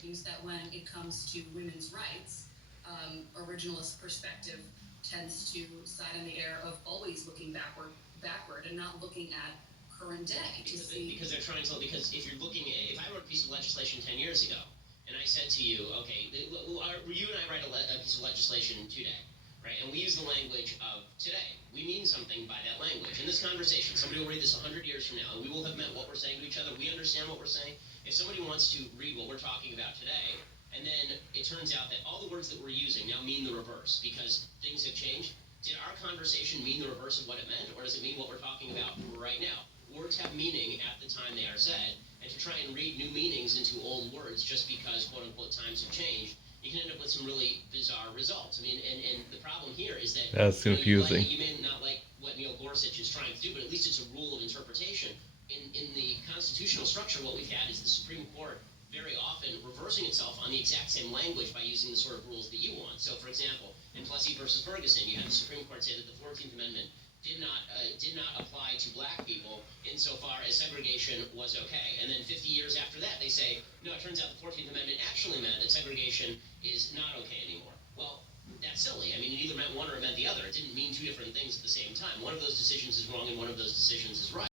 argues that when it comes to women's rights, originalist perspective tends to side in the air of always looking backward, and not looking at current day to see. Because they're trying to. Because if you're looking at, if I wrote a piece of legislation 10 years ago, and I said to you, okay, you and I write a piece of legislation today, right? And we use the language of today. We mean something by that language. In this conversation, somebody will read this 100 years from now, and we will have meant what we're saying to each other. We understand what we're saying. If somebody wants to read what we're talking about today, and then it turns out that all the words that we're using now mean the reverse because things have changed, did our conversation mean the reverse of what it meant, or does it mean what we're talking about right now? Words have meaning at the time they are said, and to try and read new meanings into old words just because quote-unquote times have changed, you can end up with some really bizarre results. I mean, and the problem here is that That's confusing. you may not like what Neil Gorsuch is trying to do, but at least it's a rule of interpretation. In the constitutional structure, what we've had is the Supreme Court very often reversing itself on the exact same language by using the sort of rules that you want. So, for example, in Plessy versus Ferguson, you had the Supreme Court say that the 14th Amendment did not apply to black people insofar as segregation was okay. And then 50 years after that, they say, no, it turns out the 14th Amendment actually meant that segregation is not okay anymore. Well, that's silly. I mean, it either meant one or it meant the other. It didn't mean two different things at the same time. One of those decisions is wrong and one of those decisions is right.